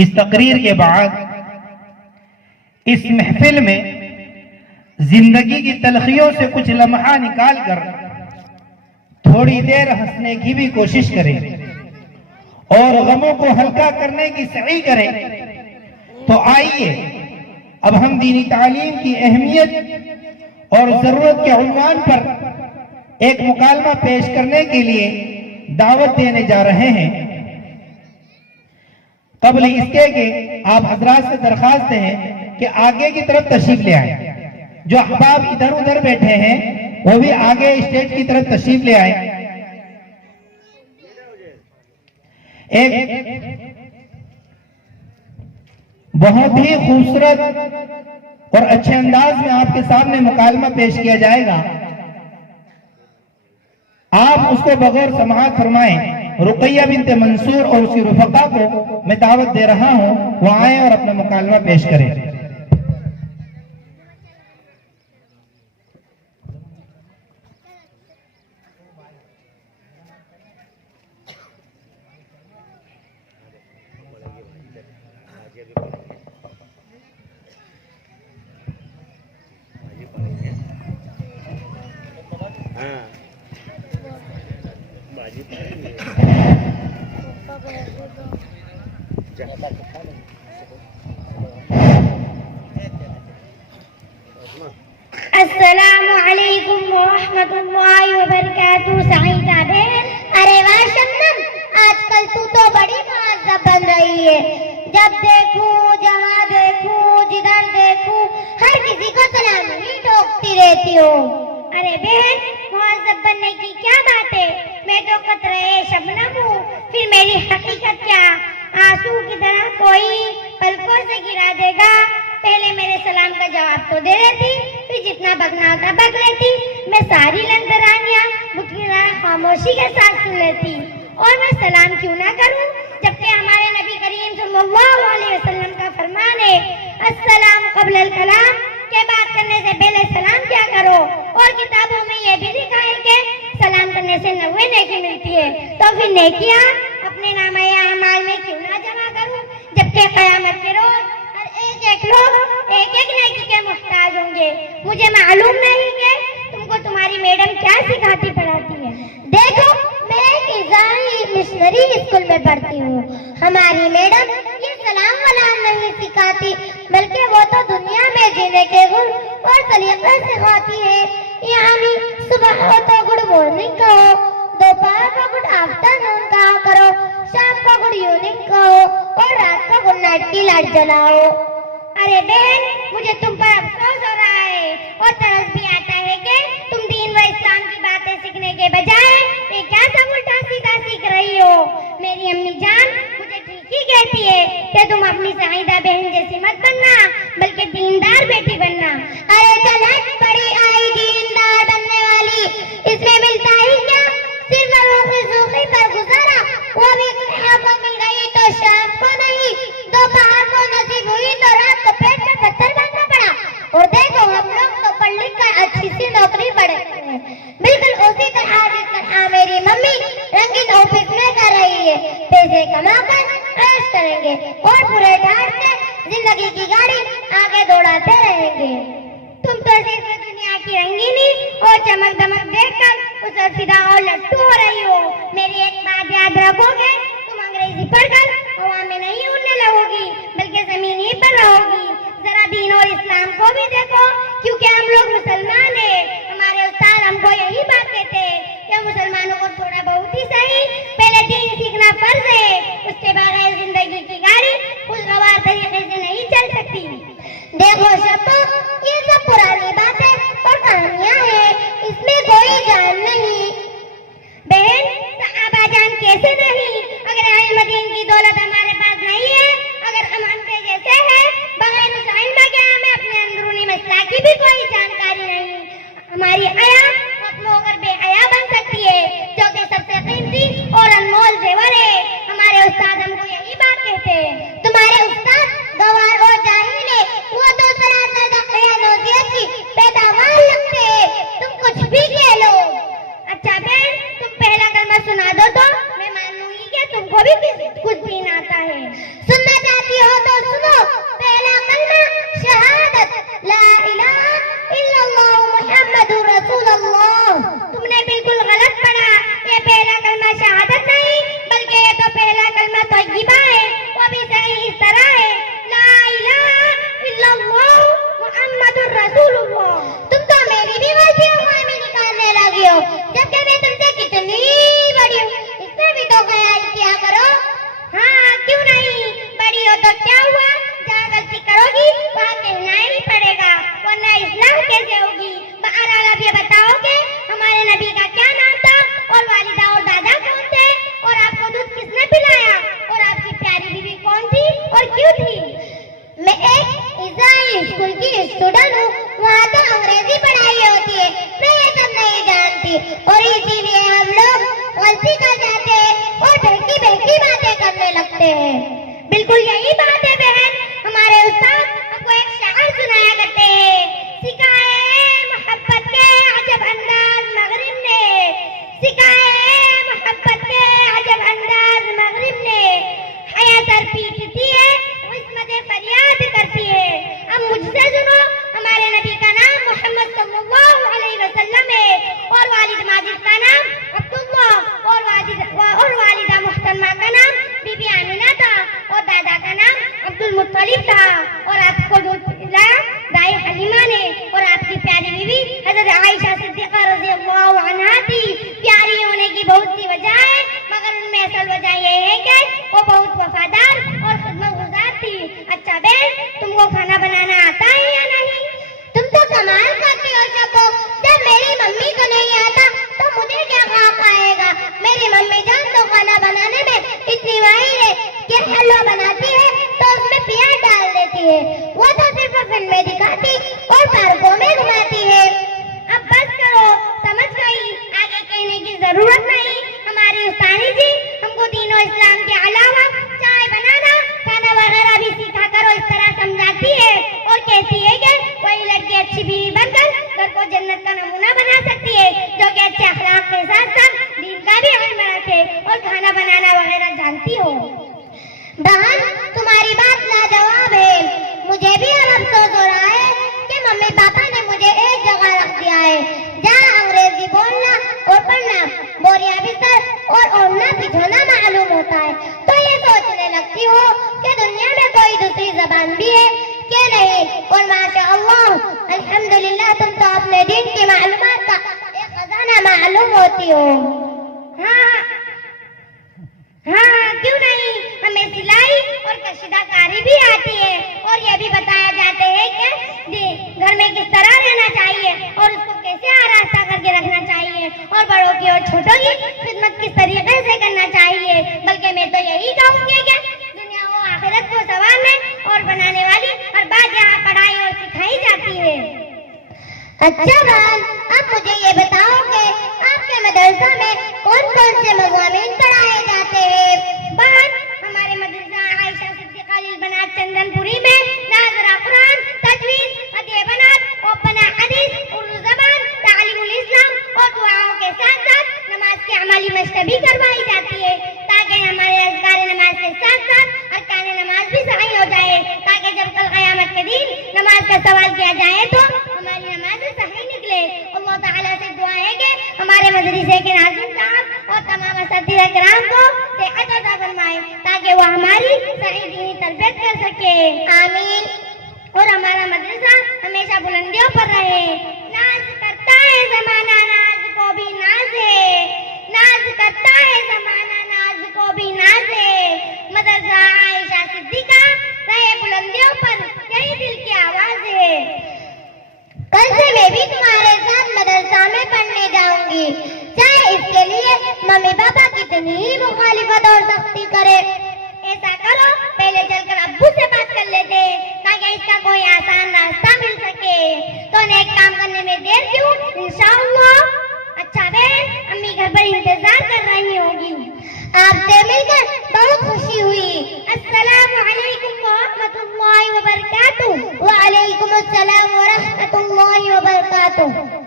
اس تقریر کے بعد اس محفل میں زندگی کی تلخیوں سے کچھ لمحہ نکال کر تھوڑی دیر ہنسنے کی بھی کوشش کریں اور غموں کو ہلکا کرنے کی سعی کریں۔ تو آئیے اب ہم دینی تعلیم کی اہمیت اور ضرورت کے عنوان پر ایک مکالمہ پیش کرنے کے لیے دعوت دینے جا رہے ہیں۔ قبل اس کے کہ آپ حضرات سے درخواست ہے کہ آگے کی طرف تشریف لے آئیں۔ جو احباب ادھر ادھر بیٹھے ہیں وہ بھی آگے اسٹیج کی طرف تشریف لے آئیں۔ ایک بہت ہی خوبصورت اور اچھے انداز میں آپ کے سامنے مکالمہ پیش کیا جائے گا، آپ اس کو بغور سماعت فرمائیں۔ رقیہ بنت منصور اور اس کی رفقا کو میں دعوت دے رہا ہوں، وہ آئیں اور اپنا مکالمہ پیش کریں۔ السلام علیکم ورحمۃ اللہ وبرکاتہ۔ سعیدہ بہن، ارے واہ شبنم، آج کل تو بڑی مہذب بن رہی ہے۔ جب دیکھوں جہاں دیکھوں جدھر دیکھوں ہر کسی کو سلام ہی ٹوکتی رہتی ہو۔ ارے بہن، مہذب بننے کی کیا بات ہے، میں تو قطرے شبنم ہوں، پھر میری حقیقت کیا؟ آنسو کی طرح کوئی پلکوں سے گرا دے گا۔ پہلے میرے سلام کا جواب تو دے دیتی، پھر جتنا بگنا ہوتا بگ لیتی۔ میں ساری لندرانیاں خاموشی کے ساتھ سن لیتی، اور میں سلام کیوں نہ کروں جبکہ ہمارے نبی کریم صلی اللہ علیہ وسلم کا فرمان ہے السلام قبل الکلام، کہ بات کرنے سے پہلے سلام کیا کرو۔ اور کتابوں میں یہ بھی لکھا ہے کہ سلام کرنے سے 90 نیکی ملتی ہے، تو پھر نیکیاں اپنے نامہ اعمال میں کیوں نہ جمع کروں جبکہ قیامت کے روز ایک لوگ ایک نیکی کے محتاج ہوں گے۔ مجھے معلوم نہیں کہ تم کو تمہاری میڈم کیا سکھاتی پڑھاتی ہے۔ دیکھو، میں ایک ابتدائی مشنری اسکول میں پڑھتی ہوں، ہماری میڈم یہ سلام ولام نہیں سکھاتی، بلکہ وہ تو دنیا میں جینے کے گن اور سلیقے سکھاتی ہے۔ یعنی صبح ہو تو گڈ مارننگ کہو، دوپہر کو گڈ آفٹر نون کہا کرو، شام کو گڈ ایوننگ کہو، اور رات کو گڈ نائٹ کی لائٹ جلاؤ۔ ارے بہن، مجھے تم پر افسوس ہو رہا ہے اور ترس بھی آتا ہے کہ تم دین و اسلام کی باتیں سیکھنے کے بجائے یہ کیا سب الٹا سیدھا سیکھ رہی ہو۔ میری امی جان مجھے ٹھیک ہی کہتی ہے کہ تم اپنی سعیدہ بہن جیسی مت بننا، بلکہ دیندار بیٹی بننا۔ ارے چلٹ بڑی آئی دیندار بننے والی، اس میں ملتا ہی کیا، صرف روخی زوخی پر گزارا، وہ بھی صبح کو مل گئی تو شام کو نہیں، دوپہر کو نصیب ہوئی تو رات کو پیٹ میں پتھر باندھنا پڑا۔ اور دیکھو ہم لوگ تو پڑھ لکھ کر اچھی سی نوکری پڑھتے ہیں، بالکل اسی طرح جس طرح میری ممی رنگین آفس میں کر رہی ہے، پیسے کما کر عیش کریں گے اور پورے ڈھاٹ سے زندگی کی گاڑی آگے دوڑاتے رہیں گے۔ تم تو صرف دنیا کی رنگینی اور چمک دمک دیکھ کر اس پر فدا اور لٹو ہو رہی ہو۔ میری ایک بات یاد رکھو گے، تم انگریزی پڑھ کر ہوا میں نہیں اڑنے لگو گی بلکہ زمین ہی پر رہو گی۔ ذرا دین اور اسلام کو بھی دیکھو، کیونکہ ہم لوگ مسلمان ہیں۔ ہمارے استاد ہم کو یہی بات کہتے ہیں کہ مسلمانوں کو تھوڑا بہت ہی صحیح پہلے دین سیکھنا فرض ہے، اس کے بغیر زندگی کی گاڑی خوشگوار طریقے سے نہیں چل سکتی۔ دیکھو شبو، یہ سب پرانی باتیں اور کہانیاں ہیں، اس میں کوئی جان نہیں۔ بہن، صحابہ جان کیسے نہیں؟ اگر علم دین کی دولت ہمارے پاس نہیں ہے، اگر ہم انڈے جیسے ہیں، بغیر اس علم کے ہمیں اپنے اندرونی مسئلہ کی بھی کوئی جانکاری نہیں، ہماری حیا ختم ہو کر بے حیا بن سکتی ہے، جو کہ سب سے قیمتی اور انمول زیور ہے۔ ہمارے استاد ہم کو یہی بات کہتے ہیں۔ تمہارے استاد گوار اور جاہل ہے، وہ تو سراسر कुछ दिन आता है। सुनना चाहती हो तो सुनो, पहला कलमा शहादत ला इलाहा इल्लल्लाह मुहम्मदुर रसूलुल्लाह। तुमने बिल्कुल गलत पढ़ा, ये पहला कलमा शहादत नहीं बल्कि ये तो पहला कलमा तय्यबा है। वो भी सही इस तरह है, ला इलाहा इल्लल्लाह मुहम्मदुर रसूलुल्लाह। तुम तो मेरी भी गलतियों को में निकालने लगी हो, जबकि मैं तुमसे कितनी बड़ी हूँ, इसमें भी तो ख्याल किया करो। हाँ क्यों नहीं, बड़ी हो तो क्या हुआ, जहाँ गलती करोगी वहाँ कहना ही पड़ेगा, वरना इस्लाम कैसे होगी। बहरहाल आप ये बताओगे हमारे नबी का क्या नाम था, और वालिदा और दादा कौन थे, और आपको दूध किसने पिलाया, और आपकी प्यारी बीवी कौन थी और क्यों थी। मैं एक इस्राइल स्कूल की स्टूडेंट हूँ, वहाँ तो अंग्रेजी पढ़ाई होती है, मैं ये सब नहीं जानती, और इसीलिए हम लोग गलती कर जाते हैं और बहकी बहकी बातें करने लगते हैं। बिल्कुल यही बात है बहन, हमारे उस्ताद हमको एक शायर सुनाया करते हैं, सिखाए मोहब्बत के अजब अंदाज मगरिब ने, सिखाए मोहब्बत के अजब अंदाज मगरिब ने, हया सर पीटती है इस्मत फरियाद करती है। अब मुझसे सुनो, हमारे नबी का नाम मोहम्मद सल्लल्लाहु अलैहि वसल्लम है, और वालिद माजिद का नाम अब्दुल्ला, और वालिदा मुहतरमा का नाम बीबी आमिना था, और दादा का नाम अब्दुल मुत्तलिब था, और आपको दूध पिलाया दाई हलीमा ने, और आपकी प्यारी बीवी हजरत आयशा सिद्दीका रज़ियल्लाहु अन्हा थी। प्यारी होने की बहुत सी वजह है, मगर उनमें असल वजह ये है कि वो बहुत वफादार और खिदमतगुजार थी। अच्छा बहन, तुमको खाना बनाना आता है या नहीं। तुम तो कमाल करती हो शक्को, जब मेरी मम्मी को नहीं आता तो मुझे क्या खाक आएगा। मेरी मम्मी जान तो खाना बनाने में इतनी माहिर है कि हलवा बनाती है तो उसमें प्याज डाल देती है, वो तो सिर्फ फिल्में दिखाती और पार्कों में घुमाती है। अब बस करो, समझ गई, आगे कहने की जरूरत नहीं। हमारी उस्तानी जी हमको दीनों इस्लाम के अलावा चाय बनाना, खाना वगैरह भी सिखा कर इस तरह समझाती है, और कहती है कि कोई लड़की अच्छी बीवी बनकर घर को जन्नत का नमूना बना सकती है, जो कि अच्छे अखलाक के साथ साथ दीन का भी इल्म रखे और खाना बनाना वगैरह जानती हो। बहन तुम्हारी बात लाजवाब है, मुझे भी अब अफसोस हो रहा है कि मम्मी पापा ने मुझे एक जगह रख दिया है जहाँ अंग्रेजी बोलना और पढ़ना, बोरिया बिस्तर और ओढ़ना बिछोना मालूम होता है, तो ये सोचने लगती हो कि दुनिया में कोई दूसरी जबान भी है कि नहीं। और माशाअल्लाह अल्हम्दुलिल्लाह, तुम तो अपने दीन की मालूमात का एक खजाना मालूम होती हो। हाँ क्यों नहीं, हमें सिलाई और कशीदाकारी भी आती है, और यह भी बताया जाता है कि घर में किस तरह रहना चाहिए और उसको कैसे आरास्ता करके रखना चाहिए, और बड़ों की और छोटों की खिदमत किस तरीके से करना चाहिए। बल्कि मैं तो यही कहूँगी कि दुनिया को आखिरत को संवारने और बनाने वाली हर बात यहाँ पढ़ाई और सिखाई जाती है। अच्छा बहन, अब मुझे ये बताओ कि आपके मदरसा में कौन कौन से मज़ामीन पढ़ाए जाते हैं। बहन, हमारे मदरसा आयशा सिद्दीका बनात चंदनपुरी में नाज़रा कुरान, तजवीज़, हदीए बनात, ओपना हदीस, उर्दू ज़बान, तालीमुल इस्लाम और दुआओं के साथ साथ नमाज की अमली मशक़ भी करवाई जाती है, ताकि हमारे अज़कार नमाज के साथ साथ अरकान नमाज भी सही हो जाए, ताकि जब कल क़यामत के दिन नमाज का सवाल किया जाए तो हमारी नमाज सही निकले। अल्लाह ताला से दुआ है कि हमारे मदरसे के नाज़िम साहब और तमाम असातिज़ा किराम को सेहत अता फरमाए, ताकि वो हमारी सही दीनी तरबियत कर सके। आमीन। और हमारा मदरसा हमेशा बुलंदियों पर रहे। नाज करता है ज़माना, नाज को भी नाज है, नाज करता है ज़माना, नाज को भी नाज है। मदरसा आयशा सिद्दीका रहे बुलंदियों पर, यही दिल की आवाज है। कल से मैं भी तुम्हारे साथ मदरसा में पढ़ने जाऊंगी, चाहे इसके लिए मम्मी पापा कितनी ही मुखालिफत और सख्ती करे। ऐसा करो, पहले चलकर अब्बू से बात कर लेते, ताकि इसका कोई आसान रास्ता मिल सके। तो नेक काम करने में देर क्यों, इंशाअल्लाह। अच्छा बहन, अम्मी घर पर इंतजार कर रही होगी। आपसे मिलकर बहुत खुशी हुई। अस्सलामु अलैकुम व रहमतुल्लाहि व बरकातुहू। व अलैकुम अस्सलाम व रहमतुल्लाहि व बरकातुहू।